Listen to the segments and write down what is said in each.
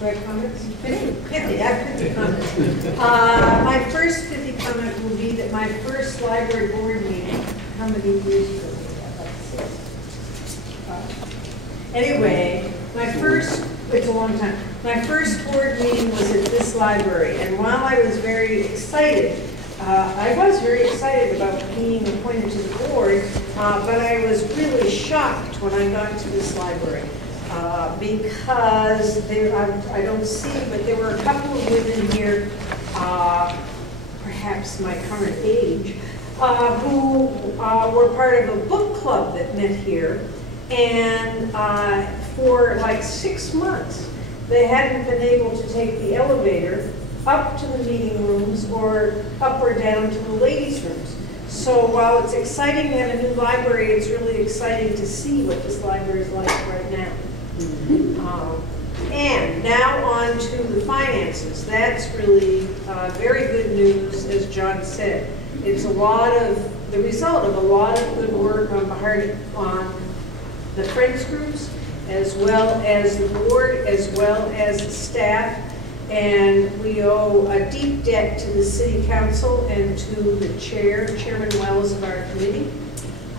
Comments? 50, I have 50 comments. My first 50 comment will be that my first library board meeting, how many years ago was that? Anyway, it's a long time. My first board meeting was at this library, and while I was very excited, about being appointed to the board, but I was really shocked when I got to this library. Because I don't see, but there were a couple of women here, perhaps my current age, who were part of a book club that met here, and for like 6 months, they hadn't been able to take the elevator up to the meeting rooms or up or down to the ladies' rooms. So while it's exciting to have a new library, it's really exciting to see what this library is like right now. And now on to the finances. That's really very good news, as John said. It's the result of a lot of good work on the Friends groups, as well as the board, as well as the staff. And we owe a deep debt to the City Council and to the Chairman Wells of our committee.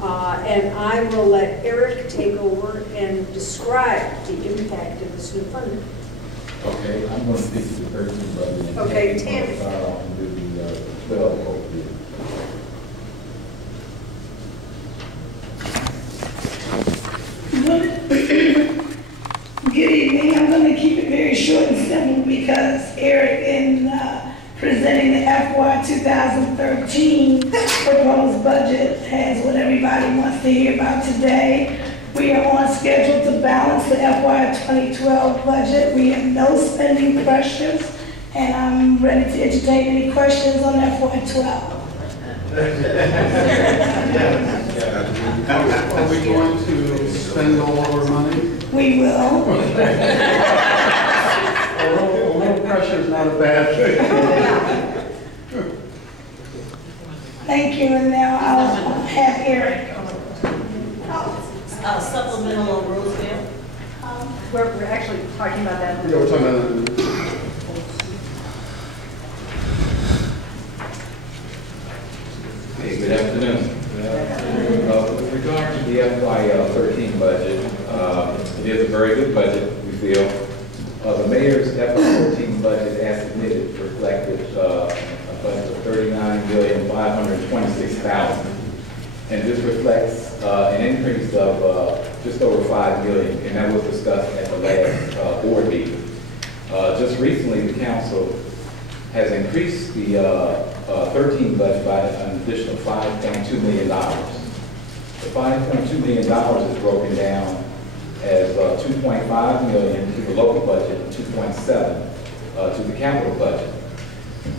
And I will let Eric take over and describe the impact of this new funding. Okay, I'm going to speak to the 13 budget. Okay, Tammy. And do the 12 hopefully. Good evening. I'm going to keep it very short and simple because Eric, in presenting the FY 2013 proposed budget, has what everybody wants to hear about today. We are on schedule to balance the FY 2012 budget. We have no spending pressures, and I'm ready to entertain any questions on FY 12. Are we going to spend all our money? We will. A little pressure is not a bad thing. Thank you, and now I'll have Eric. Supplemental on Rosedale. We're actually talking about that. Yeah, we're talking about Hey, good afternoon. With regard to the FY 13 budget, it is a very good budget, we feel. The mayor's FY 14 budget, as submitted, reflected a budget of $39,526,000. And this reflects an increase of just over $5 million, and that was discussed at the last board meeting. Just recently, the council has increased the 13 budget by an additional $5.2 million. The $5.2 million is broken down as $2.5 million to the local budget and $2.7 to the capital budget.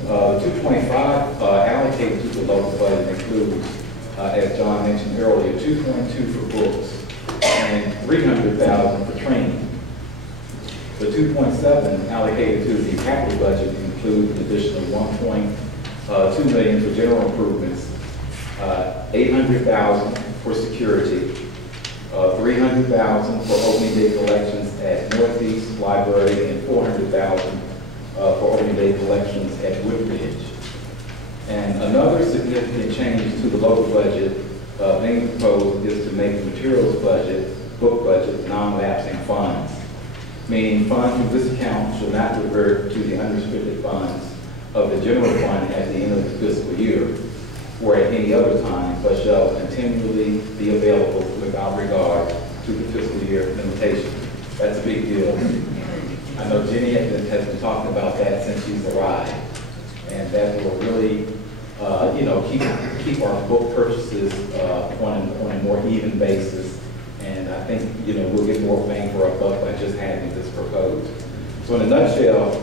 The $2.5 allocated to the local budget includes, as John mentioned earlier, $2.2 for books and $300,000 for training. The $2.7 allocated to the capital budget includes an additional $1.2 million for general improvements, $800,000 for security, $300,000 for opening day collections at Northeast Library, and $400,000 for opening day collections at Woodbridge. And another significant change to the local budget being proposed is to make the materials budget, book budget, non-lapsing funds, meaning funds from this account should not revert to the unrestricted funds of the general fund at the end of the fiscal year or at any other time, but shall continually be available without regard to the fiscal year limitation. That's a big deal. I know Jenny has been talking about that since she's arrived, and that will really, keep our book purchases on a more even basis. And I think, we'll get more bang for our buck by just having this proposed. So in a nutshell,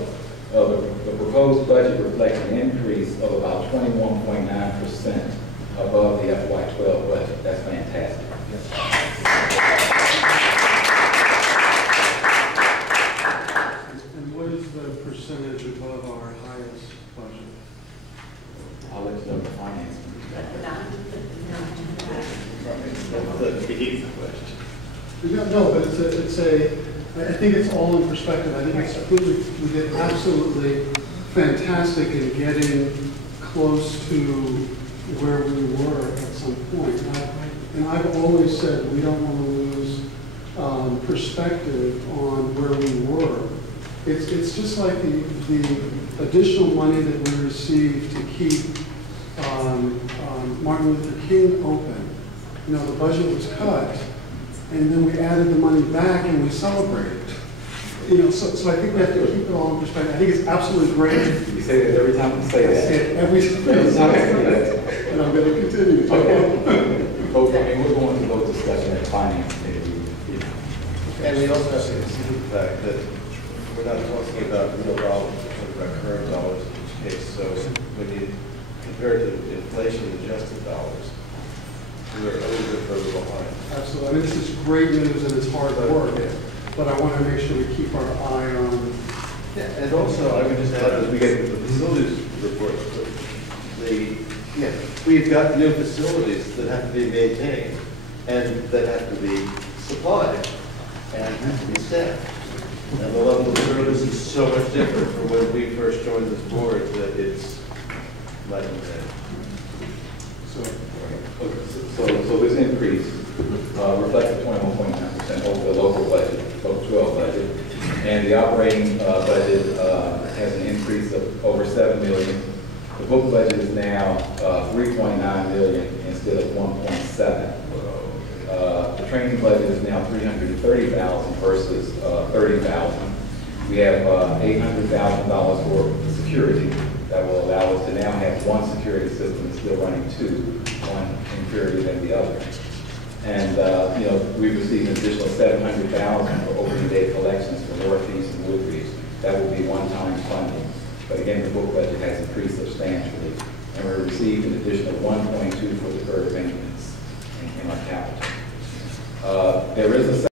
the proposed budget reflects an increase of about 21.9% above the FY 12 budget. That's fantastic. And what is the percentage above our highest budget? I'll let you know the finance. No, but it's a I think it's all in perspective. I think we did absolutely fantastic in getting close to where we were at some point. And I've always said we don't want to lose perspective on where we were. It's just like the additional money that we received to keep Martin Luther King open. You know, the budget was cut, and then we added the money back and we celebrated. You know, so I think we have to keep it all in perspective. I think it's absolutely great. You say that every time you say I that. say it every time I say that, and I'm going to continue. Okay. Folks, I mean, we're going to go discussion at finance committee. And we also have to consider the fact that we're not talking about real dollars, we're talking about current dollars in each case. So when you compare it to inflation-adjusted dollars, we're a little bit further behind. Absolutely. I mean, this is great news and it's hard work, but I want to make sure we keep our eye on. Yeah, and also, I would just add, as we get to the facilities report, we've got new facilities that have to be maintained and that have to be supplied and have to be staffed. And the level of service is so much different from when we first joined this board that it's night and day. So this increase reflects 21.9% over the local budget, local 12 budget, and the operating budget has an increase of over $7 million. The book budget is now $3.9 million instead of $1.7. The training budget is now $330,000 versus $30,000. We have $800,000 for security that will allow us to now have one security system instead of running two, one inferior than the other. And you know, we received an additional $700,000 for opening day collections for Northeast and Woodbridge. That will be one-time funding. But again, the book budget has increased substantially, and we received an additional $1.2 for deferred maintenance in our capital. There is a